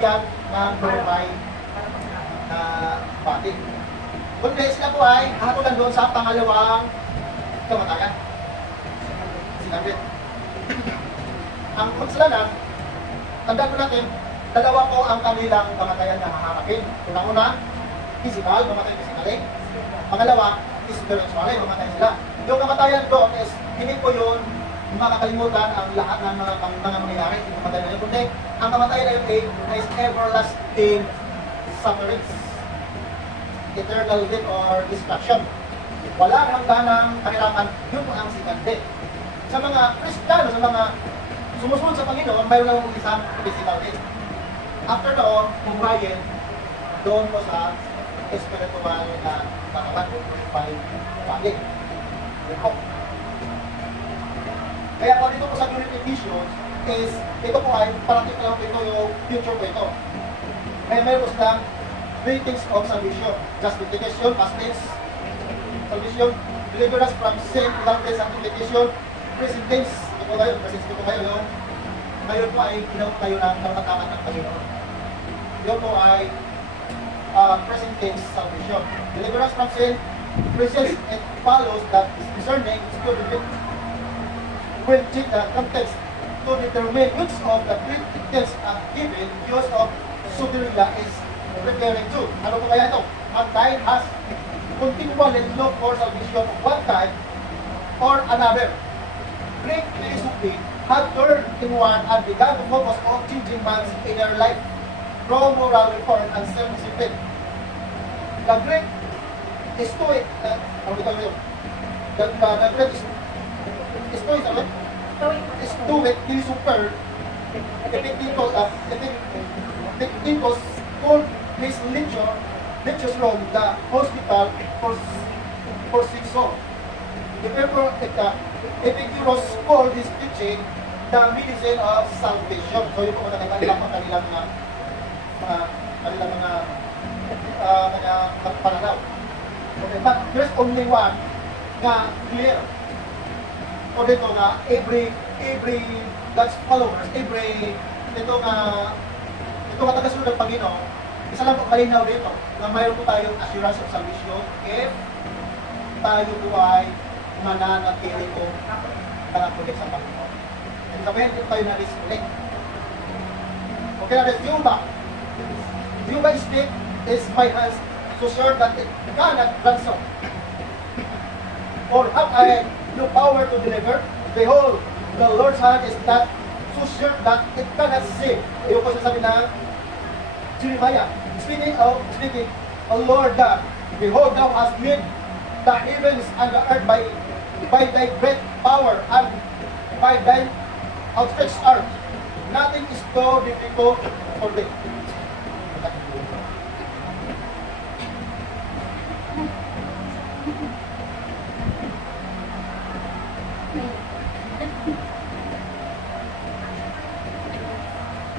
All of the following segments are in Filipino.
bigyan ng glorified na body. Kundi sila po ay hatulan doon sa pangalawang kamatayan. Sinabi. Ang magsalanan, tandaan ko natin, dalawa po ang kanilang kamatayan na haharapin. Unang-una, physical, mamatay physically. Pangalawa, spiritually, mamatay sila. Yung kamatayan doon is, hindi po yun makakalimutan ang lahat ng mga mangyayari. Yung kamatayan na yun. Kundi, ang kamatayan na yun is everlasting suffering. Eternal death or destruction. Walang hangganang kahirapan, yun po ang sikante. Sa mga Kristiyano, sa mga sumusunod sa Panginoon, mayroon lang isang physical death. After noon, bumayin doon po sa spiritual na katawan, purified body. Kaya kung dito po sa purifications, is, ito po ay, parating lang po ito yung future po ito. Kaya mayroon po silang three things of salvation. Justification, past tense, salvation, deliverance from sin, without sanctification, present tense, ito kayo, present ito kayo, yung ngayon po ay ginawa kayo ng karapatan ng Panginoon. Yun po ay present tense salvation. Deliverance from sin, presence, it follows that discerning student will check the context to determine which of the three tense given use of soteria is referring to. Ano po kaya ito? Mankind has continually looked for salvation of one kind or another. Greek philosophy had turned inward and began to focus on changing man's inner life from moral reform and self-discipline. The Greek Stoic, Stoic philosopher Epictetus called his nature's Rome the hospital for sick soul. Epictetus called his teaching the medicine of salvation. So yun po kanilang mga pananaw. Okay, but there's only one na clear. O dito nga, every God's followers, ito nga tagasunod ng Panginoon, isa lang po malinaw dito na mayroon po tayong assurance of salvation if tayo po ay mananatili po nakapulit sa Panginoon. And sabihin po tayo na disconnect. Okay na rin, Jehovah speak is my hands to serve that it cannot ransom. Or have I no power to deliver? Behold, the Lord's hand is not so sure that it cannot save. Yung po sasabi ng Jeremiah, speaking, O Lord God, behold, thou hast made the heavens and the earth by thy great power and by thy outstretched arm. Nothing is so difficult for thee.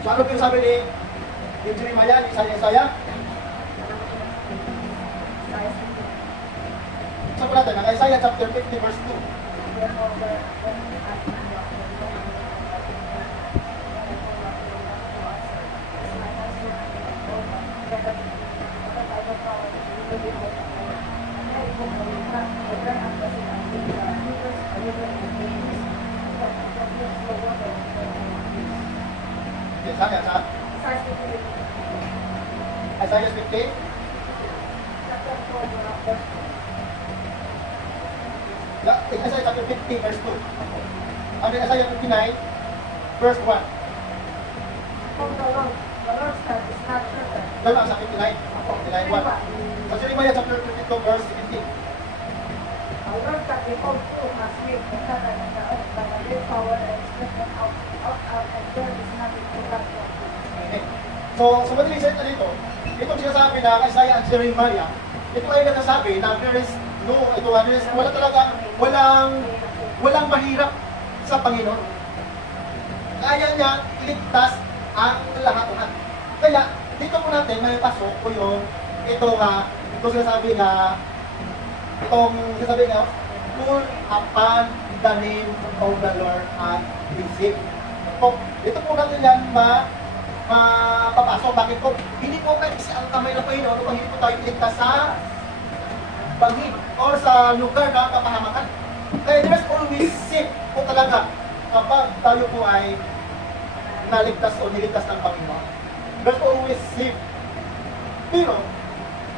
So ano po yung sabi ni Jeremiah, ni Isaiah? Sa po natin, ang Isaiah chapter 50 verse 2. Isaiah 50. Isaiah chapter 50 verse 2. And then Isaiah 59 verse 1. The Lord's hand is not certain. Diyan lang sa 59. 59 1. Sa Jeremiah chapter 52 verse 17. The Lord God, behold, who has made the heaven and the earth by a great power and stretched them out, and there is nothing to cut them. Okay. So, sa madaling salita dito, itong sinasabi na Isaiah at Jeremiah, ito ay nagsasabi na there is no, wala talaga, walang mahirap sa Panginoon. Kaya niya iligtas ang lahat-lahat. Kaya, dito po natin may pasok po yung itong sinasabi nga, call upon the name of the Lord and receive. So, dito po natin yan mapapasok. Bakit po? Hindi po kasi ang kamay ng Panginoon upang hindi po tayo iligtas sa bangin or sa lugar na kapahamakan. Kaya there's always safe po talaga kapag tayo po ay naligtas o niligtas ng Panginoon. There's always safe. Pero,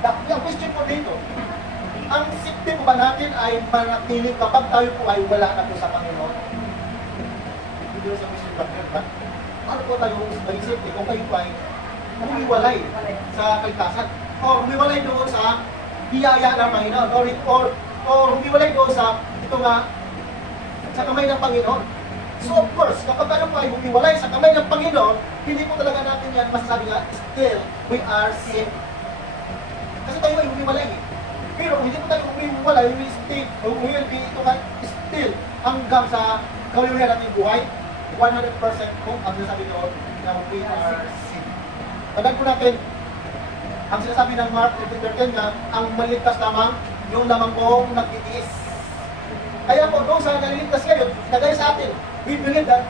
ang question po dito, ang safety po ba natin ay manatili kapag tayo po ay wala na po sa Panginoon? Hindi sa question ba? Ano po tayo maging safety kung kayo po ay humiwalay sa kaligtasan? O humiwalay doon sa biyaya ng Panginoon? Or humiwalay doon sa, ito nga, sa kamay ng Panginoon? So of course, kapag tayo po ay humiwalay sa kamay ng Panginoon, hindi po talaga natin yan masasabi nga, still, we are safe. Kasi tayo ay humiwalay eh. Pero kung hindi po tayo humiwalay, we will be ito nga, still, hanggang sa kawiwihan natin buhay, 100% kung ang sinasabi doon na we are safe. Tandaan po natin, ang sinasabi ng Mark 15:13 na ang maligtas lamang, yung lamang kong nagtitiis. Kaya po, doon sa naliligtas kayo, nagaya sa atin, we believe that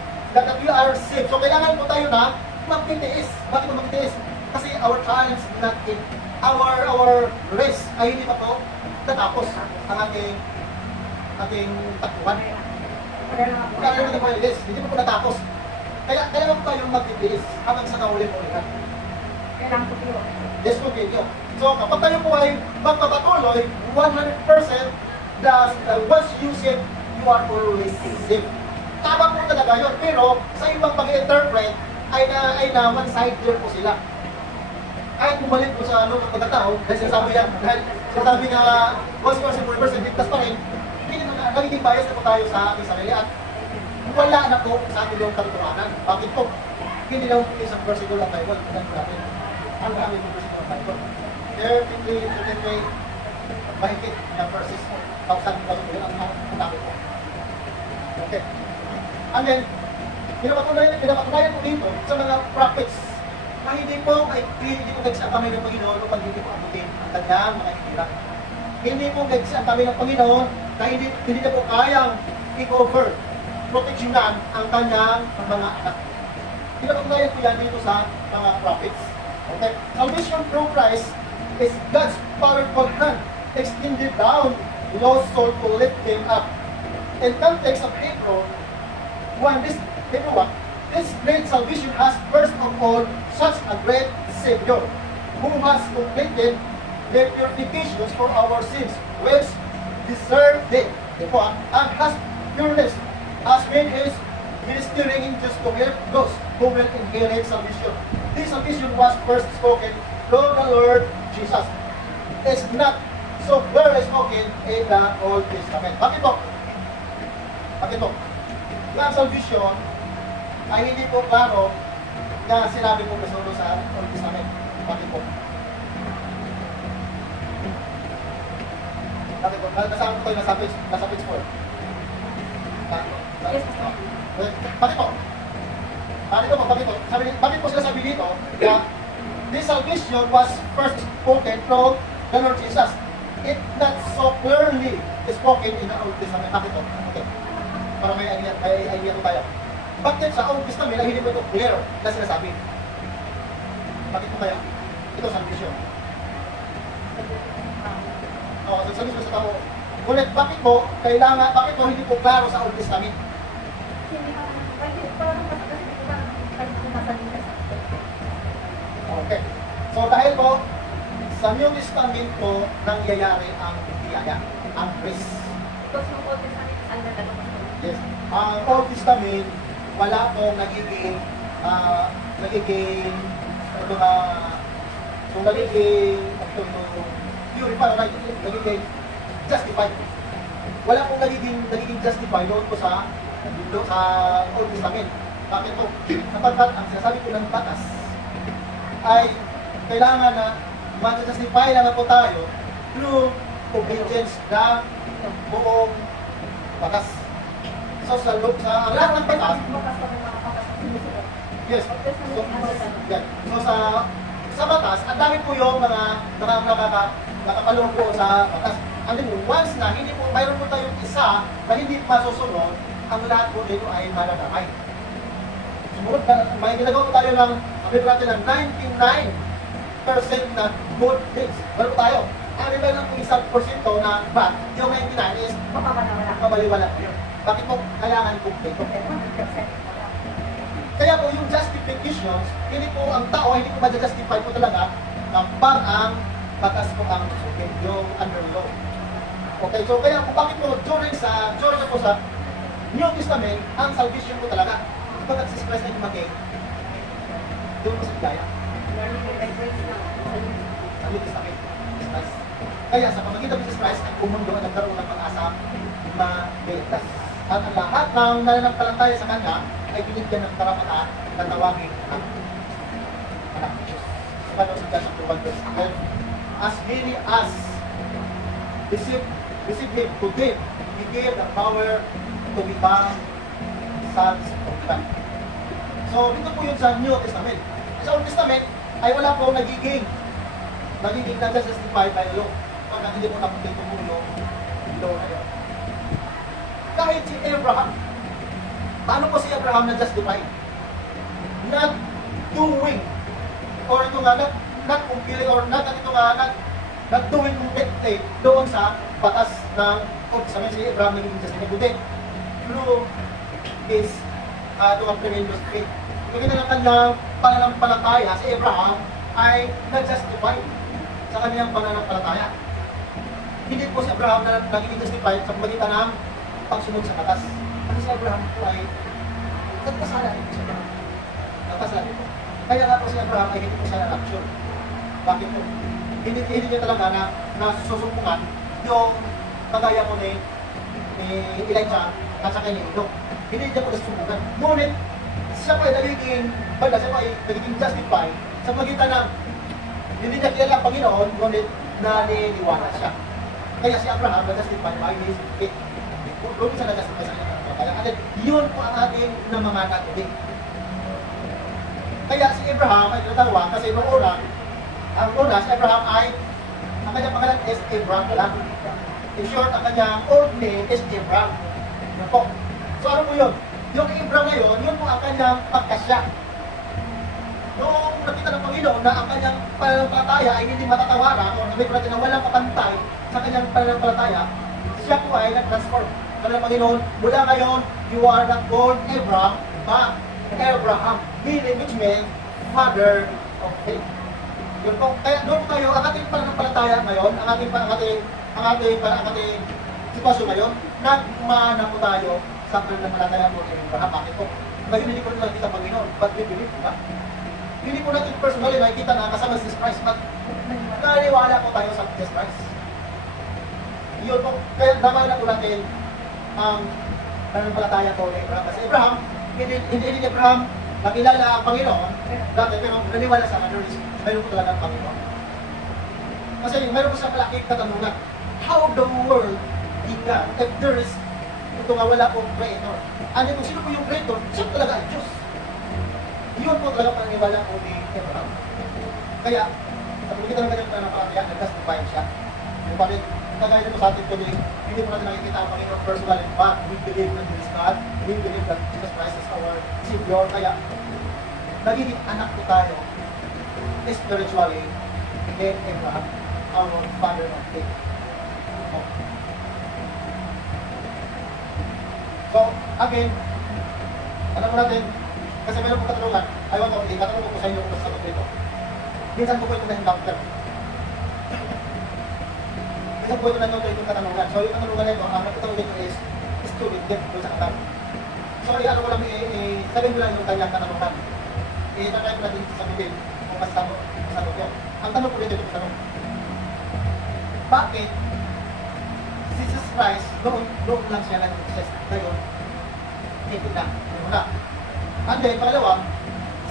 we are safe. So kailangan po tayo na magtitiis. Bakit po magtitiis? Kasi our challenge is not in our race ay hindi pa po natapos ang ating takbuhan. Kaya po yung race, hindi pa po natapos. Kaya po tayong magtitiis hanggang sa kahuli po ulit. Kailangan ko yun. Yes, continue. So kapag tayo po ay magpapatuloy, 100% once you save, you are always safe. Tama po talaga yun, pero sa ibang pag-interpret ay na one-sided po sila. Kahit bumalik po sa ano ng pagkatao, dahil sinasabi nga, once you are saved, ligtas pa rin, hindi na nagiging bias na po tayo sa ating sarili at wala na po sa ating yung katotohanan. Bakit po? Hindi lang po isang versicle ng Bible, tignan po natin. Ang aming versicle ng Bible. There, may mahigit na verses, 1,000 ang dami po. Okay. And then, pinapatunayan po dito sa mga prophets na hindi po nagsa kami ng Panginoon upang hindi po abutin ang kanyang mga hirap. Hindi po nagsa kami ng Panginoon na hindi na po kayang i-cover, proteksyonan ang kanyang mga anak. Pinapatunayan po yan dito sa mga prophets. Okay? Salvation through Christ is God's powerful hand extended down lost soul to lift them up. In context of Hebrew, this great salvation has first of all such a great Savior who has completed the purifications for our sins, which deserve death, and has pureness, has made his ministering angels to help those who will inherit salvation. This salvation was first spoken through the Lord Jesus. It's not so clearly spoken in the Old Testament. Bakit po? Bakit po? Ang salvation ay hindi po klaro na sinabi po kasunod sa Old Testament. Bakit po? Bakit po? Nasaan po tayo nasa page 4? Bakit po? Bakit po? Bakit po sila sabi dito na this salvation was first spoken through the Lord Jesus? It not so clearly spoken in the Old Testament. Bakit po? Okay. Para may idea po tayo. Bakit sa Old Testament ay hindi po ito clear na sinasabi? Bakit po kaya? Ito salvation. Sabi sa tao. Ngunit bakit po hindi po klaro sa Old Testament? Okay. So dahil po, sa New Testament po nangyayari ang biyaya, ang grace. Yes. Ang Old Testament, wala pong nagiging purified, right? Nagiging justified. Wala pong nagiging justified doon po sa Old Testament. Bakit po? Kapag ang sinasabi ko ng batas ay kailangan na ma-justify na po tayo through obedience ng buong batas. So sa lahat ng batas, yes. So sa batas, ang dami po yung mga nakapalong po sa batas. And then once na hindi po mayroon po tayong isa na hindi masusunod, ang lahat po dito ay mananamay. Sumunod na, may ginagawa tayo ng meron natin ng 99% na good things. Meron po tayo. Ang iba ng isang porsyento na bad, yung 99 is mabaliwala po yun. Bakit po kailangan kumpleto? Kaya po yung justifications, hindi po ang tao, hindi po ma-justify po talaga ng parang batas po ang yung under law. Okay, so kaya po bakit po during po sa New Testament, ang salvation po talaga. Pag nagsistress na yung maging, doon po sa higaya. Sa New Testament, stress. Kaya sa pamagitan ng stress, ang umundo at nagkaroon ng pag-asa maligtas. At ang lahat ng nananampalataya sa Kanya ay binigyan ng karapatan na tawagin ang anak ng Diyos. Sa John chapter 1 verse 12, as many as receive Him to them, He gave the power to become sons of God. So, dito po yun sa New Testament. Sa Old Testament, ay wala po nagiging na-justify by law. Pag hindi mo napuntin yung law na yun. Kahit si Abraham, paano po si Abraham na-justify? Not doing, or ito nga, not fulfilling, or not doing dictate doon sa batas ng Old Testament. Si Abraham naging justify. Kundi, through his tremendous faith. Kaya ng kanyang pananampalataya, si Abraham ay na-justify sa kanyang pananampalataya. Hindi po si Abraham na naging justified sa pamagitan ng pagsunod sa batas. Kasi si Abraham po ay nagkasala rin po si Abraham. Nagkasala rin po. Kaya nga po si Abraham ay hindi po siya na-rapture. Bakit po? Hindi niya talaga na nasusumpungan yung kagaya mo ni Elijah at saka ni Enoch. Hindi niya po nasusumpungan. Ngunit, siya po ay nagiging bala, siya po ay nagiging justified sa pamagitan ng hindi niya kilala ang Panginoon, ngunit naniniwala siya. Kaya si Abraham na-justify by his faith. Doon siya na-justify sa kanyang pananampalataya. At yun po ang ating namamana today. Kaya si Abraham ay tinatawag kasi ang una, si Abraham ay ang kanyang pangalan is Abraham lang. In short, ang kanyang old name is Abraham. Yun po. So ano po yun? Yung Abraham ngayon, yun po ang kanyang pagkasya. Nung nakita ng Panginoon na ang kanyang pananampalataya ay hindi matatawaran o nabi ko natin na walang kapantay sa kanyang pananampalataya, siya po ay nag-transform. Sabi ng Panginoon, mula ngayon, you are not called Abraham, but Abraham, meaning which means father of faith. Yun po. Kaya doon po tayo, ang ating pananampalataya ngayon, ang ating sitwasyon ngayon, nagmana po tayo sa pananampalataya po sa Abraham. Bakit po? Ngayon hindi ko rin nakita ang Panginoon, but we believe, diba? Hindi po natin personally makikita na kasama si Jesus Christ, but naniwala po tayo sa Jesus Christ. Yun po. Kaya damay na po natin ang pananampalataya po ni Abraham. Kasi Abraham, hindi ni Abraham nakilala ang Panginoon dati, pero naniwala sa Panginoon, mayroon po talaga ang Panginoon. Kasi mayroon po siyang malaking katanungan. How the world began if there is ito nga wala pong creator? Ano kung sino po yung creator? Siya talaga ay Diyos. Yun po talaga pananiwala po ni Abraham. Kaya, at kung kita ng kanyang pananampalataya, nag-justify siya. Yung bakit, kagaya po sa ating tuloy, hindi po natin nakikita ang Panginoon personally, but we believe that there is God, we believe that Jesus Christ is our Savior. Kaya, nagiging anak po tayo, spiritually, in Abraham, our father of faith. So, again, alam mo natin, kasi meron po katanungan, I want to katanong po sa inyo kung sagot dito. Minsan po ito na-encounter. Minsan po ito na-encounter itong katanungan. So, yung katanungan nito, ang katanungan nito is student din doon sa katanong. So, ano ko lang, sabihin ko lang yung kanyang katanungan. Itatry ko natin sabihin kung masasagot yun. Ang tanong po dito, yung tanong, bakit si Jesus Christ, noon lang siya nag-exist ngayon, hindi na, yun na. And then, pangalawa,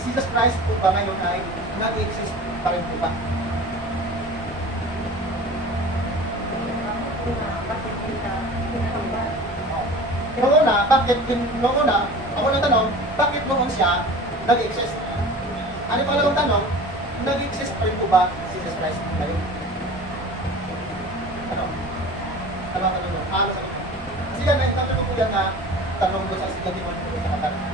Jesus Christ po ba ngayon ay nag-exist pa rin po ba? Noong una, ako nang tanong, bakit noon siya nag-exist? Ano yung pangalawang tanong, nag-exist pa rin po ba si Jesus Christ ngayon? Ano? Ano ang tanong? Ano sa ito? Kasi yan, nakikita ko po yan na tanong ko sa sigatimon ko sa katanong.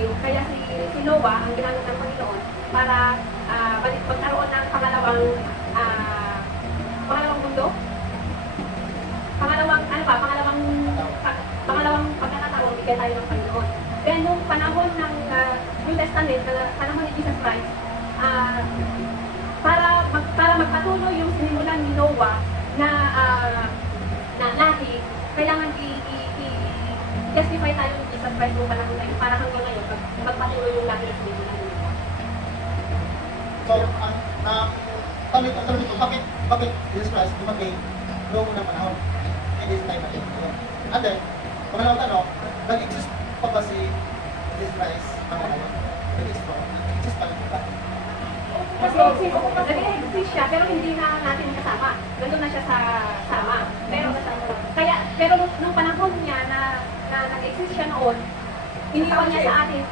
Matthew. Kaya si Noah ang ginamit ng Panginoon para magkaroon ng pangalawang mundo. Pangalawang pagkakataon, bigyan tayo ng Panginoon. Then, nung panahon ng New Testament, panahon ni Jesus Christ, para magpatuloy yung sinimulan ni Noah na lahi, kailangan i-justify tayo ni Jesus Christ nung panahon na yun, para hanggang ngayon, magpatuloy yung lahi ng sinimulan ni Noah. So, ang tanong ito, bakit Jesus Christ dumating noong unang panahon? In this time natin. And then, pangalawang tanong, nag-exist pa ba si Jesus Christ ang ngayon? Nag-exist pa ba? Nag-exist pa rin ba? Kasi nag-exist siya, pero hindi na natin kasama. Nandun na siya sa sama. Pero nung panahon niya na nag-exist siya noon, iniwan niya sa atin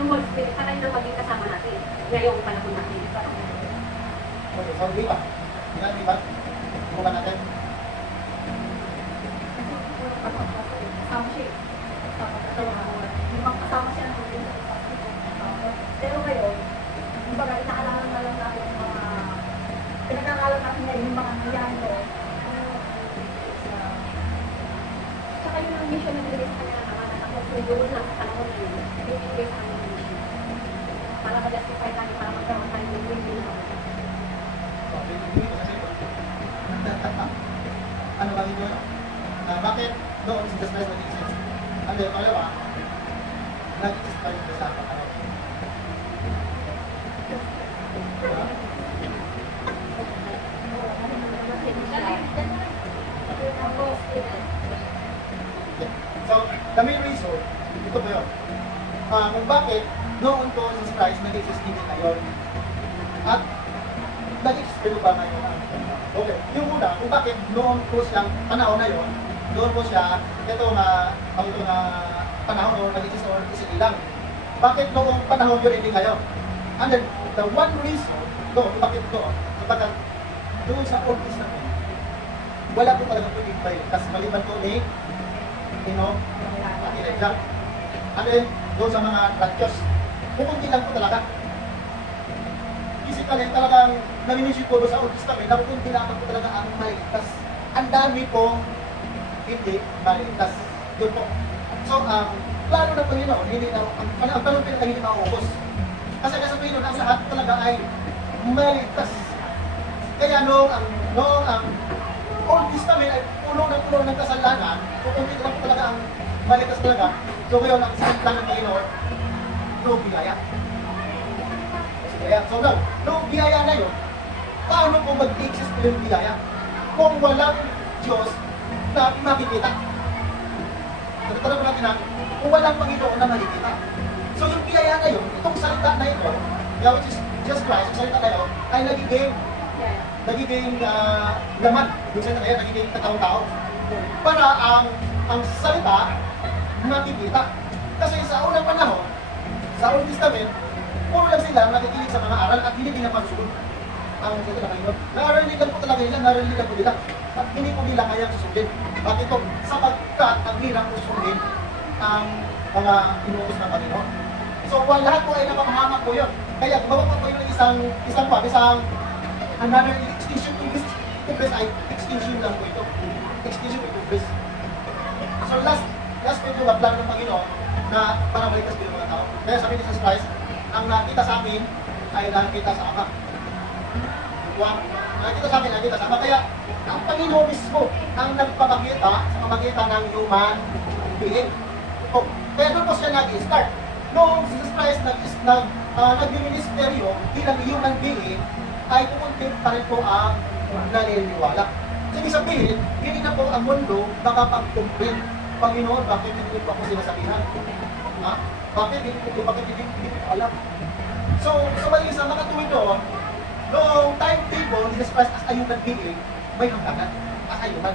yung Holy Spirit para na maging kasama natin ngayong panahon natin. Okay, so di ba? Di ba? Bukan natin. Kasama siya. Kasama siya ng mga pero ngayon, kumbaga inaalala na lang natin yung mga pinagkakalan natin ngayon yung mga nangyari doon. Saka yun ang mission na nilagay sa kanya ng mga natakot na yun lang sa panahon na yun. Yung nilagay sa kanya ng mission. Para ma-justify tayo, para magkaroon tayo ng will. Ano ba ito? Bakit doon si Jesus Christ nag-exist? Ano yung pangalawa? Nag-exist pa rin sa panahon. So, the main reason, ito po yun. Kung bakit noon po Jesus Christ nag-exist hindi ngayon. At nag-exist pero ba ngayon? Okay, yung una, kung bakit noon po siyang panahon na yun, doon po siya, ito na panahon o nag-exist or isilang. Bakit noong panahon yun hindi ngayon? And then, the one reason, doon, bakit doon? Kapag doon sa Old Testament, wala po talaga pwedeng kasi maliban po ni Elijah. And then, doon sa mga righteous, pupunti lang po talaga. Physically, talagang naminisip po doon sa Old Testament, napupunti lang po talaga ang maligtas. Ang dami pong hindi maligtas. Yun po. So, plano ng Panginoon, hindi na, ang tanong pinaka hindi mauubos. Kasi sa Panginoon, ang lahat talaga ay maligtas. Kaya noong ang Old Testament ay puno ng kasalanan, pupunti lang po talaga ang maligtas talaga. So ngayon, ang isang plan ng Panginoon, no biyaya. So now, no biyaya na yun, paano po mag-exist yung biyaya? Kung walang Diyos na makikita. Nagtatala po natin na, kung walang Panginoon na makikita. So yung biyaya na yun, itong salita na ito, which is just Christ, yung salita na yun, ay nagiging laman. Yung salita na yun, nagiging katao-tao. Para ang salita, makikita. Kasi sa unang panahon, sa Old Testament, puro lang sila nakikinig sa mga aral at hindi nila masusunod ang salita ng Panginoon. Naririnig po talaga nila, naririnig po nila. At hindi po nila kayang susundin. Bakit ito? Sapagkat ang hirap susundin ang mga inutos ng Panginoon. So, lahat po ay napamahamak po yun. Kaya, gumawa po yung isang another extinction to bliss ay extinction lang po ito. Extinction to bliss. So, last po ito ang plano ng Panginoon na para maligtas po yung mga tao. Kaya sabi ni Jesus Christ, ang nakita sa amin ay nakita sa Ama. Nakita sa amin, nakita sa Ama. Kaya, ang Panginoon mismo ang nagpapakita sa pamagitan ng human being. Kaya doon po siya nag-start. Noong Jesus Christ nag-ministeryo bilang human being, ay pumunti pa rin po ang naniniwala. So, ibig sabihin, hindi na po ang mundo makapag-complain. Panginoon, bakit hindi po ako sinasabihan? Ha? Bakit hindi ko alam? So mali sa makatuwid doon, noong timetable, Jesus Christ as a human being, may hangganan as a human.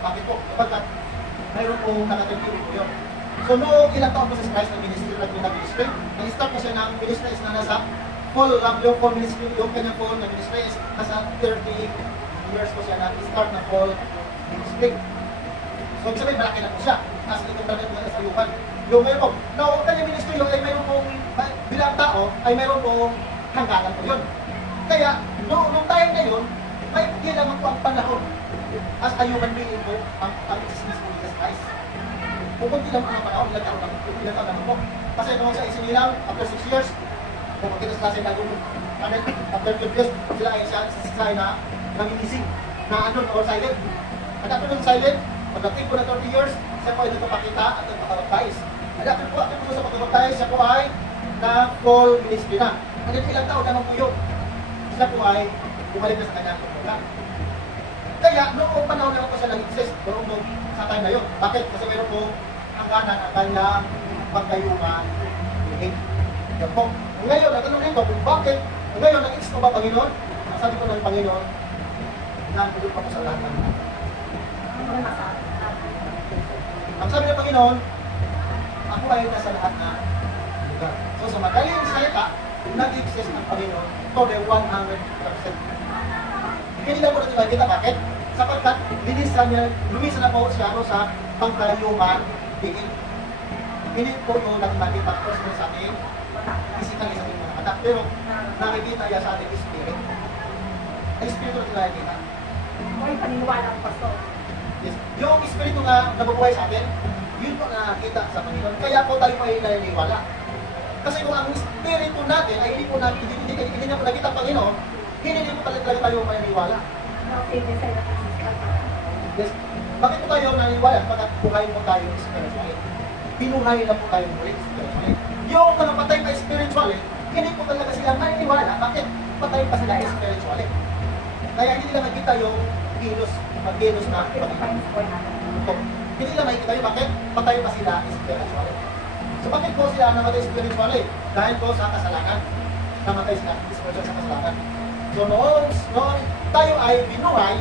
Bakit po? Kapag mayroon pong nakatimpili po yun. So noong ilang taon po si Christ na ministry, nag-start po siya ng ministry is na nasa full ministry, yung kanyang full na ministry is nasa 30 years po siya na-start na full ministry. So sabihin, malaki na po siya. As ito talaga po sa yukan. Yung meron po. Now, kanya ministry yun ay meron pong, bilang tao, ay meron pong hangganan po yun. Kaya, nung time na yun, may kailangan po ang panahon. As a human being po, ang existence po ni Jesus Christ. Kung kunti lang ang panahon, ilang taon naman po. Kasi nung sa isinilang, after 6 years, kung makita sa kasi bagong, after 12 years, sila ay sa na nanginising, na andun or silent. At after ng silent, pagdating po na 30 years, siya po ay nagpapakita at nagpapabaptize. At after po sa pagpapabaptize, siya po ay na-call ministry na. At ilang taon naman po yun. Siya po ay bumalik na sa kanyang program. Kaya, noong panahon naman po siya nag-exist, noong sa time na yun. Bakit? Kasi meron po hangganan ang kanyang pagkayungan. Yan po. Ngayon, natanong nito kung bakit ngayon nag-exist po ba Panginoon? Ang sabi ko ng Panginoon, nandun pa po sa lahat ng mga. Ang sabi ng Panginoon, ako ay nasa lahat na lugar. So sa madaling salita, nag-exist ang Panginoon to the 100%. Hindi lang po natin makikita bakit? Sapagkat lumisa na po siya sa pangkayuman tingin. Hindi po yung nakikita personal sa ating physical sa ating mga mata. Pero nakikita niya sa ating spirit. Ang spirito natin nakikita. May paniniwala ang pastor. Yes. Yung espiritu na nabubuhay sa atin, yun po nakakita sa Panginoon. Kaya po tayo ay naniniwala. Kasi kung ang espiritu natin ay hindi po natin, hindi na po nakita ang Panginoon, hindi po talaga tayo maniniwala. Yes. Bakit po tayo naniniwala? Bakit buhay po tayo spiritually? Pinuhay na po tayo muli spiritually. Yung mga patay pa spiritually, hindi po talaga sila maniniwala. Bakit? Patay pa sila spiritually. Kaya hindi nila makita yung mag-ginos na Panginoon. Hindi nila makikita yung bakit patay pa sila spiritually. So bakit po sila namatay spiritually? Dahil po sa kasalanan. Namatay sila spiritually sa kasalanan. So noon tayo ay binuhay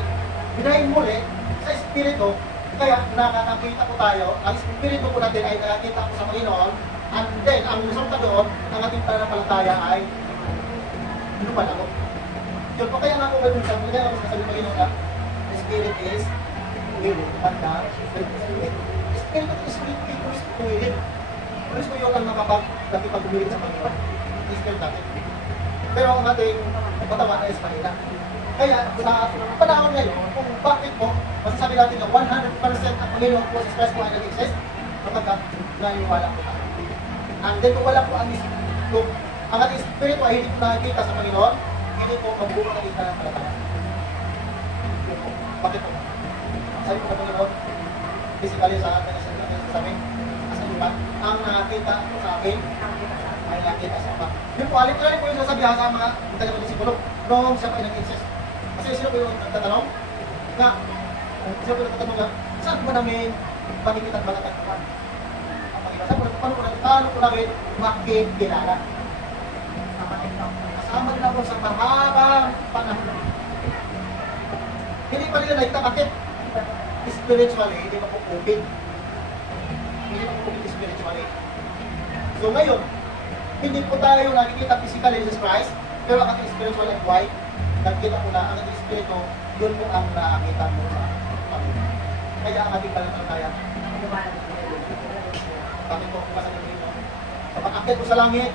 muli sa Espiritu, kaya nakakakita po tayo, ang Espiritu po natin ay nakakita po sa Panginoon, and then ang resulta doon, ang ating pananampalataya ay lumalago. Yun po, kaya nga po ganun siya, kaya ako sasabi ng Panginoon na, the Spirit is willing, and the Spirit is willing. Espiritu is willing. Pulis po yung ang nakapag-umilig sa Panginoon. Espiritu natin. Pero ang ating katawan ay mahina. Kaya sa panahon ngayon, kung bakit po, masasabi natin na 100% ang Panginoon po sa stress po ay nag-exist, kapag naniniwala po tayo. And then kung wala po ang ating espiritu ay hindi po nakikita sa Panginoon, hindi po mabuo na kita ng palataya. Bakit po? Sabi po ng Panginoon, physically sa amin, sa iba, ang nakakita po sa akin, ay nakita sa iba. Yung po, literally po yung sasabihan sa mga tagapag-disipulo, noong siya po ay nag-exist. Kasi sino po yung nagtatanong? Sino po yung nagtatanong na, saan po namin makikita at matatagpuan? Ang Panginoon, paano po namin makikilala? Kasama nila po sa mahabang panahon. Hindi pa nila nakita, bakit? Spiritually, hindi pa po open. Hindi pa po open spiritually. So ngayon, hindi po tayo nakikita physically Jesus Christ, pero ang ating spiritual and white, nakikita po na ang ating spirito, yun po ang nakakita mo sa Panginoon. Kaya ang ating pananampalataya, bakit po kumasa ng Panginoon? Kapag akit po sa langit,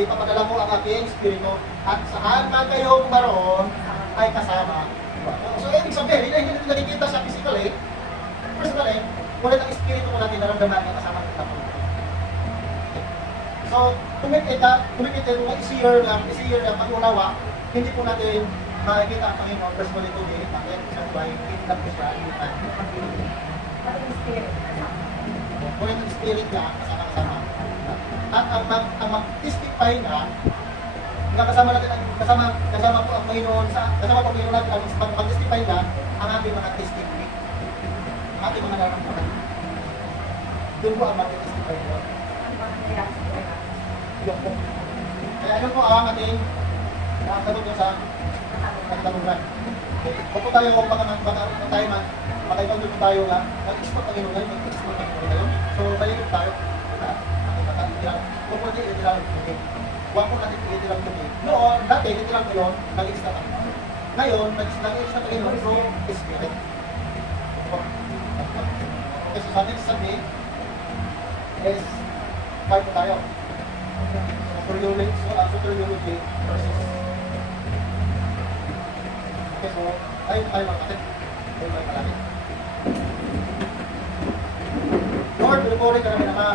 ipapadala mo ang ating spirito, at saan man kayo maroon, ay kasama. So, ibig sabihin, hindi natin nakikita siya physically, personally, ngunit ang spirito po natin naramdaman niya kasama ng kita po. So, kumikita kung easier na pag-unawa, hindi po natin makikita ang Panginoon personally to be bakit sa buhay, hindi lang po siya ngunit ang spirit niya kasama-kasama. At ang mag-testify na kasama po ang Panginoon kasama po ang Panginoon natin ang mag-testify na ang ating mga testimony, ang ating mga naramdaman. Doon po ang mag-testify na. Yun po. Kaya yun po ang ating sagot nyo sa nagtanungan. Kung po tayo, makaipansin po tayo nga, mag-export Panginoon ngayon, mag-export Panginoon ngayon. So, balik tayo. Huwag po natin itilang tubig. Huwag po natin itilang tubig. Noon, dati, itilang ngayon, nag-extra Panginoon. Ngayon, nag-extra Panginoon through Spirit. Kasi sa next Sunday, is 5 po tayo. Soteriology versus. Okay, so, ayun tayo magkakit. Ayun tayo palagi. Lord, pinupuri ka namin, Ama,